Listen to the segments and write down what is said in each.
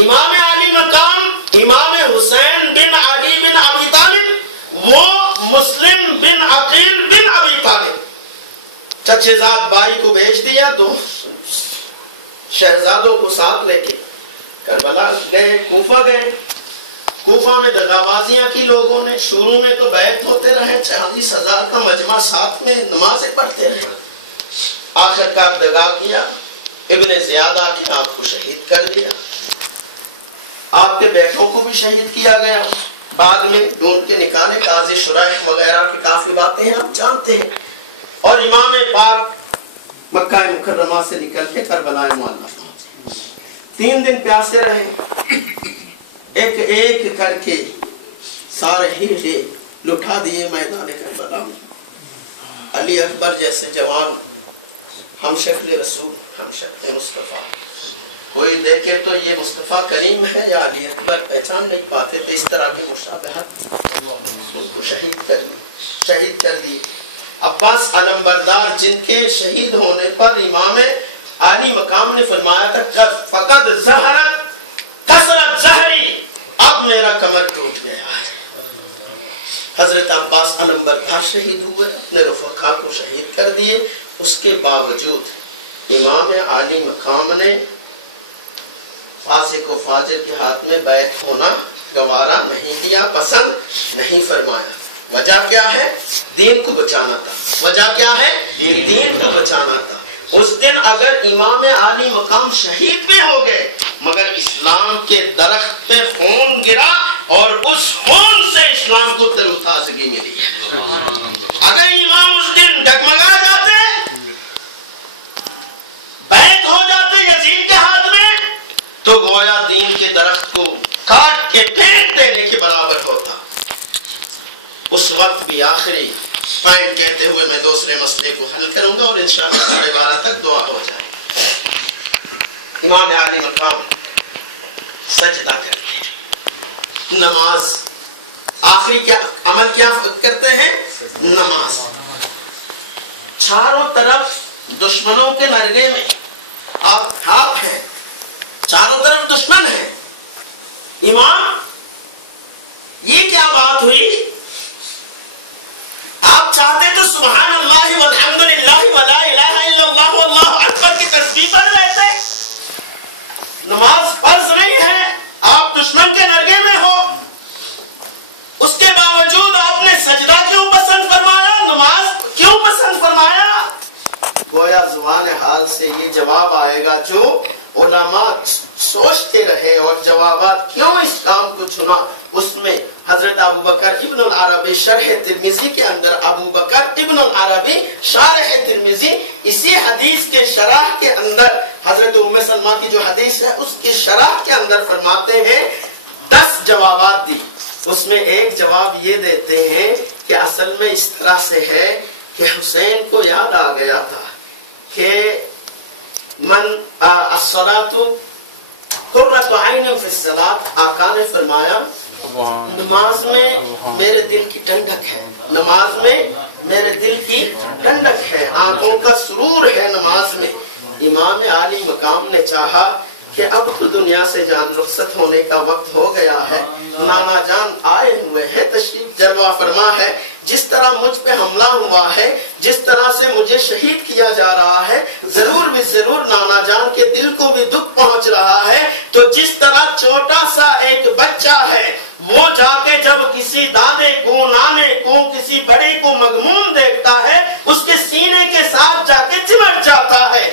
امام علی مقام امام حسین بن علی بن ابی طالب، وہ مسلم بن عقیل بن ابی طالب، چچے زاد بھائی کو بھیج دیا، دو شہزادوں کو ساتھ لے کے کربلا گئے، کوفہ گئے۔ کوفہ میں دغابازیاں کی لوگوں نے، شروع میں تو بیعت ہوتے رہے، 40,000 کا مجمع ساتھ میں نمازیں پڑھتے رہے، آخر کار دغا کیا، ابن زیادہ کی آپ کو شہید کر دیا، آپ کے بیٹوں کو بھی شہید کیا گیا، بعد میں ڈھونڈ کے نکالے، قاضی شریح وغیرہ کی کافی باتیں ہیں آپ جانتے ہیں۔ اور امام پاک مکہ مکرمہ سے نکل کے کربلا معلیٰ پہنچے، 3 دن پیاسے رہے، ایک ایک کر کے سارے ہیرے لٹا دیے میدان کربلا میں۔ علی اکبر جیسے جوان، ہم شکل رسول، ہم شکل مصطفیٰ، کوئی دیکھے تو یہ مصطفیٰ کریم ہے یا علی اکبر، پہچان نہیں پاتے تھے، اس طرح کی مشابہت، ان کو شہید کر دی۔ عباس علمبردار جن کے شہید ہونے پر امام علی مقام نے فرمایا تھا فقط زہرت کثرت زہری، اب میرا کمر ٹوٹ گیا ہے۔ حضرت عباس علمبردار شہید ہوئے، اپنے رفقا کو شہید کر دیے، اس کے باوجود امام علی مقام نے فاسق و فاجر کے ہاتھ میں بیعت ہونا گوارا نہیں کیا، پسند نہیں فرمایا۔ وجہ کیا ہے؟ دین کو بچانا تھا۔ وجہ کیا ہے؟ دین کو بچانا تھا۔ اس دن اگر امام علی مقام شہید بھی ہو گئے مگر اسلام کے درخت پہ خون گرا اور اس خون سے اسلام کو تر و تازگی ملی ہے۔ اگر امام اس دن ڈگمگا جاتے، بیعت ہو جاتے یزید کے ہاتھ میں، تو گویا دین کے درخت کو کاٹ کے پھینک دینے کے برابر ہوتا۔ اس وقت بھی آخری پوائنٹ کہتے ہوئے میں دوسرے مسئلے کو حل کروں گا اور انشاءاللہ 12:30 تک دعا ہو جائے۔ امام علی مقام سجدہ کرتے ہیں، نماز آخری کیا عمل کیا کرتے ہیں؟ نماز۔ چاروں طرف دشمنوں کے لرگے میں آپ ہیں، چاروں طرف دشمن ہیں۔ امام یہ کیا بات ہوئی؟ آپ چاہتے تو سبحان اللہ والحمدللہ ولا الہ الا اللہ واللہ اکبر کی تسبیح پڑھ لیتے، نماز فرض نہیں ہے، آپ دشمن کے لرگے میں ہو، اس کے باوجود آپ نے سجدہ کیوں پسند فرمایا؟ نماز کیوں پسند فرمایا؟ گویا زبان حال سے یہ جواب آئے گا جو علماء سوچتے رہے اور جوابات کیوں اس کام کو چنا۔ اس میں حضرت ابو بکر ابن العربی شرح ترمذی کے اندر، ابو بکر ابن العربی شارح ترمذی، اسی حدیث کے شرح کے اندر حضرت ام سلمہ کی جو حدیث ہے اس کی شرح کے اندر فرماتے ہیں 10 جوابات دی، اس میں ایک جواب یہ دیتے ہیں کہ اصل میں اس طرح سے ہے کہ حسین کو یاد آ گیا تھا کہ من الصلاۃ قرۃ عین فی الصلاۃ، آقا نے فرمایا نماز میں میرے دل کی ٹھنڈک ہے، نماز میں میرے دل کی ٹھنڈک ہے، آنکھوں کا سرور ہے نماز میں۔ امام علی مقام نے چاہا کہ اب تو دنیا سے جان رخصت ہونے کا وقت ہو گیا ہے، نانا جان آئے ہوئے ہیں، تشریف جلوہ فرما ہے، جس طرح مجھ پہ حملہ ہوا ہے، جس طرح سے مجھے شہید کیا جا رہا ہے، ضرور بھی ضرور نانا جان کے دل کو بھی دکھ پہنچ رہا ہے، تو جس طرح چھوٹا سا ایک بچہ ہے وہ جا کے جب کسی دادے کو، نانے کو، کسی بڑے کو مغموم دیکھتا ہے، اس کے سینے کے ساتھ جا کے چمٹ جاتا ہے،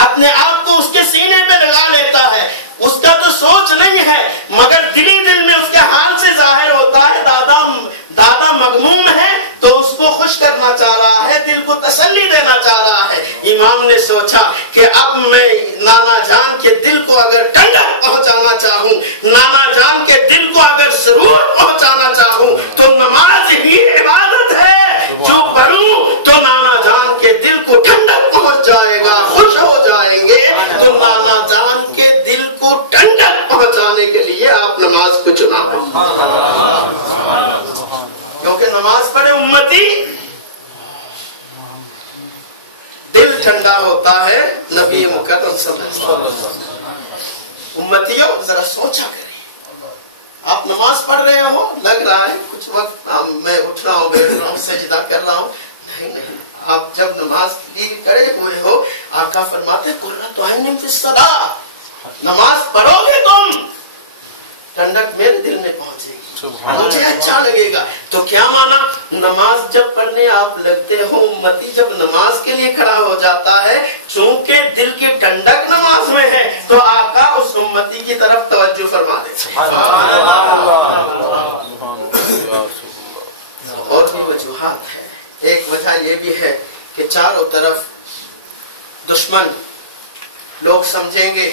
اپنے آپ کو اس کے سینے پہ لگا لیتا ہے، اس کا تو سوچ نہیں ہے مگر دلی دل میں اس کے حال سے ظاہر ہوتا ہے دادا مغموم ہے تو اس کو خوش کرنا چاہ رہا ہے، دل کو تسلی دینا چاہ رہا ہے۔ امام نے سوچا کہ اب میں نانا جان کے دل کو اگر ٹھنڈک پہنچانا چاہوں، نانا جان کے دل کو اگر سرور پہنچانا چاہوں تو نماز ہی عبادت ہے، جو پڑھوں تو نانا جان کے دل کو ٹھنڈک پہنچ جائے گا، خوش ہو جائیں گے۔ تو نانا جان کے دل کو ٹھنڈک پہنچانے کے لیے آپ نماز کو چنا، کیونکہ نماز پڑھے امتی دل ٹھنڈا ہوتا ہے۔ نبی مکرم صلی اللہ علیہ وسلم उम्मतियों जरा सोचा करें, आप नमाज पढ़ रहे हो, लग रहा है कुछ वक्त मैं उठ रहा हूँ, बैठ रहा हूँ, सजदा कर रहा हूँ, नहीं, आप जब नमाज के लिए खड़े हुए हो, आका फरमाते कुर्रतु ऐनिन फिस्सलाह, नमाज पढ़ोगे तुम, ठंडक मेरे दिल में पहुंचेगी, मुझे अच्छा लगेगा। तो क्या माना, नमाज जब पढ़ने आप लगते हो, उम्मती जब नमाज के लिए खड़ा हो जाता है, चूंकि दिल की ठंडक नमाज में है, तो आका उस उम्मती की तरफ तवज्जो फरमा देते हैं। और भी वजूहात है, एक वजह ये भी है कि चारों तरफ दुश्मन लोग समझेंगे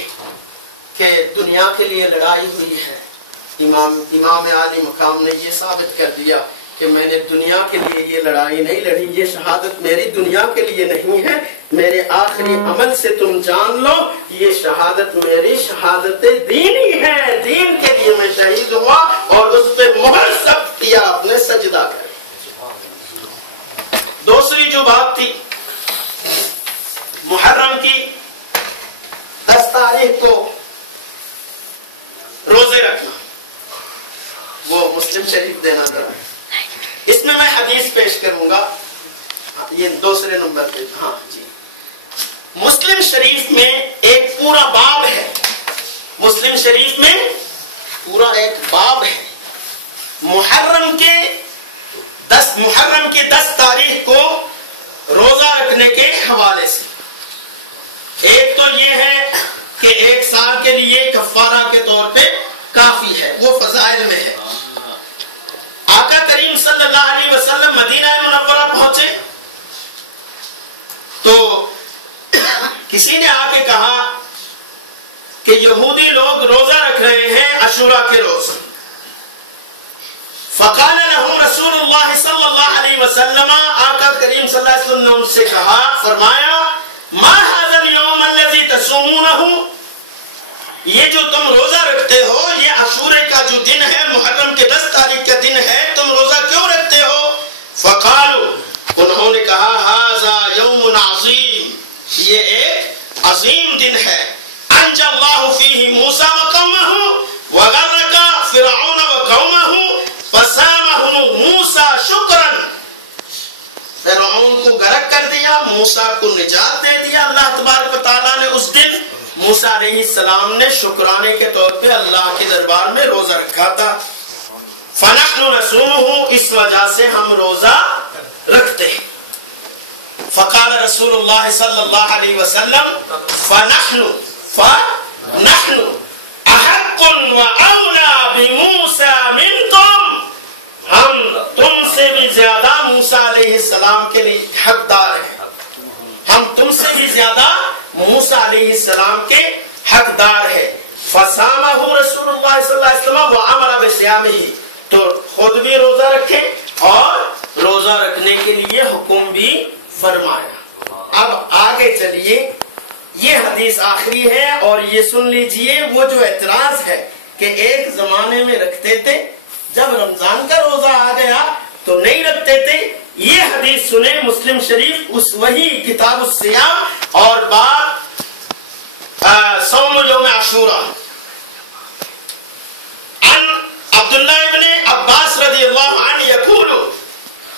कि दुनिया के लिए लड़ाई हुई है। इमाम आली मकाम ने ये साबित कर दिया कि मैंने दुनिया के लिए ये लड़ाई नहीं लड़ी, ये शहादत मेरी दुनिया के लिए नहीं है, मेरे आखिरी अमल से तुम जान लो ये शहादत मेरी शहादत दीन ही है, दीन के लिए मैं शहीद हुआ और उस पे मुहर सख्त किया, अपने सजदा कर। दूसरी जो बात थी मुहर्रम की 10 तारीख को रोजे रखना, वो मुस्लिम शरीफ देना था, इसमें मैं हदीस पेश करूंगा, ये दूसरे नंबर पे। हाँ जी, मुस्लिम शरीफ में एक पूरा बाब है, मुस्लिम शरीफ में पूरा एक बाब है मुहर्रम की 10 तारीख को रोजा रखने के हवाले से। एक तो ये है कि 1 साल के लिए कफारा के तौर पे काफी है, वो फजाइल में है। आका करीम सल्लल्लाहु अलैहि वसल्लम मदीना मुनव्वरा पहुंचे तो किसी ने आके कहा कि यहूदी लोग रोजा रख रहे हैं अशूरा के रोज। फकाल लहुम रसूलुल्लाह सल्लल्लाहु अलैहि वसल्लम, आका करीम सल्लल्लाहु अलैहि वसल्लम ने उनसे कहा, फरमाया मा हाज़ल यौम अल्लज़ी तसूमुनहु, ये जो तुम रोजा रखते हो, ये अशूरे का जो दिन है, मुहर्रम के 10 तारीख का दिन है, तुम रोजा क्यों रखते हो? फकालू, उन्होंने कहा हाज़ा यौमुन अज़ीम, ये एक अजीम दिन है। अंजल्लाहु फीही मूसा व कौमहु व गरका फिरऔन व कौमहु फसामहु मूसा शुक्रन, फिरऔन को गर्क कर दिया, मूसा को निजात दे दिया अल्लाह तबारक व तआला ने। उस दिन मूसा अलैहिस्सलाम ने शुक्राने के तौर पे अल्लाह के दरबार में रोजा रखा था। फनहनु नसूमुहु, इस वजह से हम रोजा रखते हैं। फकाल रसूलुल्लाह सल्लल्लाहु अलैहि वसल्लम फनहनु अहक्कुन व औला बिमूसा मिनकुम, हम तुमसे भी ज्यादा मूसा अलैहिस्सलाम के लिए हकदार हैं, हम तुमसे भी ज्यादा मूसा अलैहिस्सलाम के हकदार है। फसामहु रसूलुल्लाह सल्लल्लाहु अलैहि वसल्लम व अमरा बिसियामिही, तो खुद भी रोजा रखे और रोजा रखने के लिए हुक्म भी फरमाया। अब आगे चलिए, ये हदीस आखिरी है और ये सुन लीजिए वो जो एतराज है कि एक जमाने में रखते थे, जब रमजान का रोजा आ गया तो नहीं रखते थे। ये हदीस सुने मुस्लिम शरीफ उस वही किताब सियाम और बात सौम यौम आशूरा। अन अब्दुल्लाह इब्न अब्बास रज़ियल्लाहु अन्हु यक़ूलु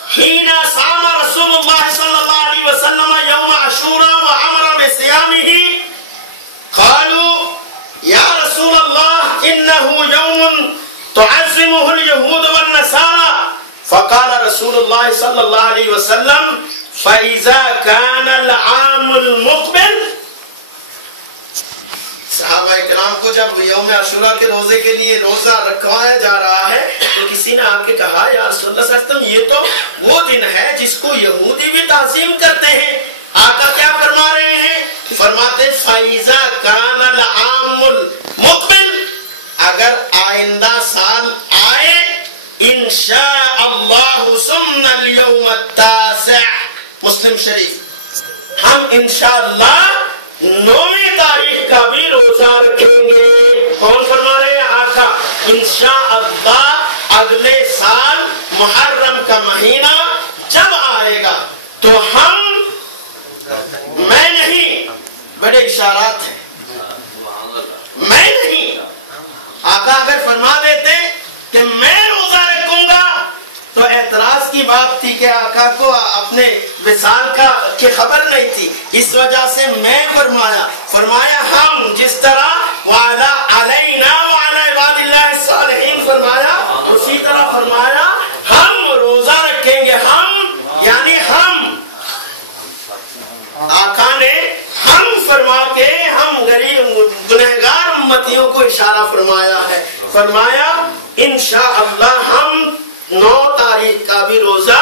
हीना सामा रसूलुल्लाह सल्लल्लाहु अलैहि वसल्लम यौम आशूरा व अमरा बिसियामिही क़ालू या रसूलल्लाह इन्नहु यौमुन तुअज़्ज़िमुहु अल-यहूद वन-नसारा फ़क़ाल रसूलुल्लाह सल्लल्लाहु अलैहि वसल्लम फ़इज़ा कान अल-आमुल मुक़बिल। सहाबा-ए-किराम को जब यौम आशूरा के रोजे के लिए रोजा रखवाया जा रहा है तो किसी ने आके कहा या रसूलुल्लाह सल्लल्लाहु अलैहि वसल्लम, ये तो वो दिन है जिसको यहूदी भी ताज़ीम करते हैं। आका क्या फरमा रहे हैं? फरमाते फ़इज़ा कान अल-आमुल मुक़बिल, अगर आइंदा साल आए इंशाअल्लाह सुन्नल यौम अत-तासिअ, मुस्लिम शरीफ, हम इंशाअल्लाह 9वीं तारीख का भी रोजा रखेंगे। कौन फरमा रहे हैं? आका। इंशाअल्लाह अगले साल मुहर्रम का महीना जब आएगा तो हम, मैं नहीं, बड़े इशारात हैं, मैं नहीं, आका अगर फरमा देते कि मैं रोजा रखूंगा तो एतराज की बात थी कि आका को अपने विसाल का की खबर नहीं थी, इस वजह से मैं फरमाया हम जिस तरह वाला अलैना वाला इबादिल्लाह सालिहीन फरमाया, उसी तरह फरमाया हम रोजा रखेंगे। हम यानी हम, आका ने हम फरमा के हम गरीब गुनहगार उम्मतियों को इशारा फरमाया है। फरमाया इंशाअल्लाह हम 9 तारीख का भी रोजा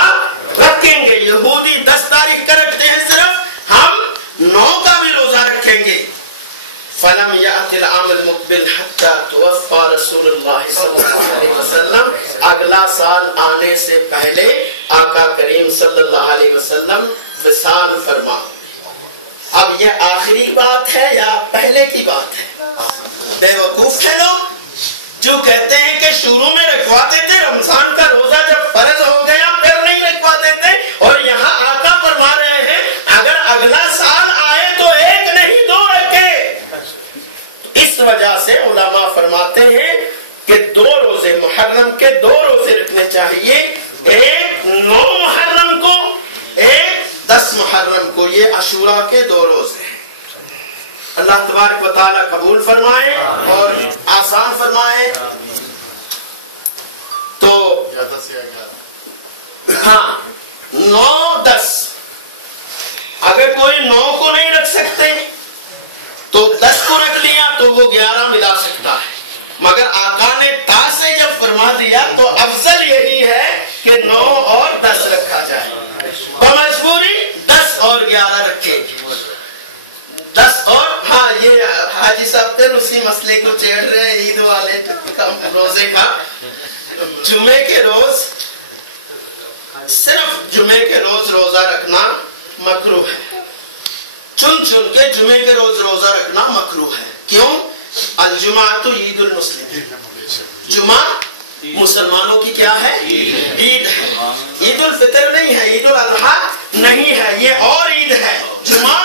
रखेंगे। यहूदी 10 तारीख का रखते हैं सिर्फ, हम 9 का भी रोजा रखेंगे। फलम यातिल आमल मुक़बिल हत्ता तुवफ़ा रसूलुल्लाह सल्लल्लाहु अलैहि वसल्लम, अगला साल आने से पहले आका करीम सल्लल्लाहु अलैहि वसल्लम विसाल फरमा। अब ये आखिरी बात है या पहले की बात है? बेवकूफ है लोग जो कहते हैं कि शुरू में रखवाते थे, रमजान का रोजा जब फर्ज हो गया फिर नहीं रखवाते थे, और यहाँ आका फरमा रहे हैं अगर अगला साल आए तो 1 नहीं 2 रखे। इस वजह से उलमा फरमाते हैं कि 2 रोजे मुहर्रम के 2 रोजे रखने चाहिए, एक 9 मुहर्रम को, एक 10 मुहर्रम को। ये अशूरा के 2 रोजे हैं। अल्लाह तबारक व तआला कबूल फरमाए और आसान फरमाए। तो हाँ 9-10, अगर कोई 9 को नहीं रख सकते तो 10 को रख लिया तो वो 11 मिला सकता है, मगर आका ने ता से जब फरमा दिया तो अफजल यही है कि 9 और 10 रखा जाए। बमजबूरी 10 और 11 रखे। 10 और हाँ, ये हाजी साहब फिर उसी मसले को छेड़ रहे हैं ईद वाले रोजे का। जुमे के रोज, सिर्फ जुमे के रोज रोजा रखना मकरूह है। चुन चुन के जुमे के रोज रोजा रखना मकरूह है। क्यों? अलजुमा तो ईदुल मुस्लिम, जुमा मुसलमानों की क्या है? ईद है। ईदुल फितर नहीं है, ईदुल अजहा नहीं है, ये और ईद है। जुमा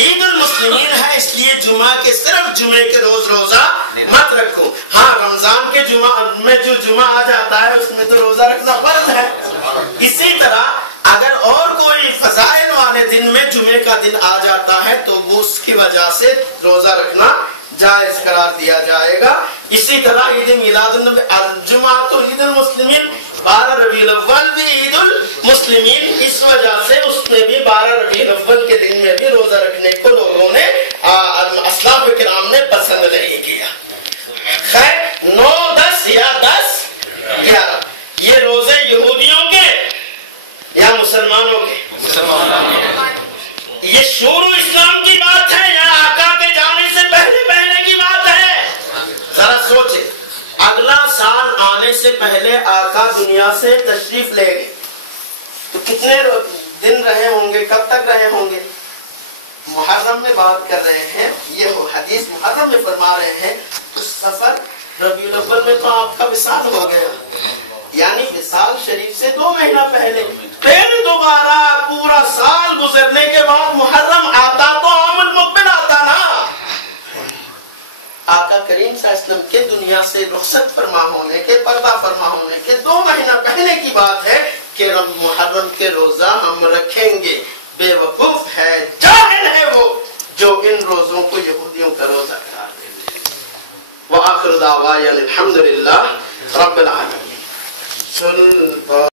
ईदुल मुस्लिमीन है, इसलिए जुमा के सिर्फ जुमे के रोज रोजा मत रखो। हाँ, रमजान के जुमा में जो जुमा आ जाता है उसमें तो रोजा रखना फर्ज है। इसी तरह अगर और कोई फजाइल वाले दिन में जुमे का दिन आ जाता है तो वो उसकी वजह से रोजा रखना जायज करार दिया जाएगा। इसी तरह ईद मिलादुन्नबी जुमा तो ईदुल मुस्लिमीन, 12 रबीउल अव्वल भी ईदुल मुस्लिमीन, इस वजह से उसमें भी 12 रबीउल अव्वल के दिन में भी रोजा रखने को लोगों ने अस्लाफ किराम ने पसंद नहीं किया। खैर 9, 10 या 10, 11 ये रोजे यहूदियों के या मुसलमानों के? ये शुरू इस्लाम की बात है या आका के जाने से पहले की बात है? जरा सोचे, अगला साल आने से पहले आका दुनिया से तशरीफ ले गए तो कितने दिन रहे होंगे, कब तक रहे होंगे? मुहर्रम में बात कर रहे हैं, ये हो हदीस मुहर्रम में फरमा रहे हैं उस सफर रबीउल अव्वल में तो आपका विसाल हो गया, यानी विसाल शरीफ से 2 महीना पहले। फिर दोबारा पूरा साल गुजरने के बाद मुहर्रम आता तो आमुल मुक़बिल आता ना। आका करीम सल्लल्लाहु अलैहि वसल्लम के दुनिया से रुखसत फरमा होने के, पर्दा फरमा होने के 2 महीना पहले की बात है कि मुहर्रम के रोजा हम रखेंगे। बेवकूफ है, जाहिल है वो जो इन रोजों को यहूदियों का रोजा करार देते हैं। व आखिर दावाना अल्हम्दुलिल्लाह रब्बिल आलमीन।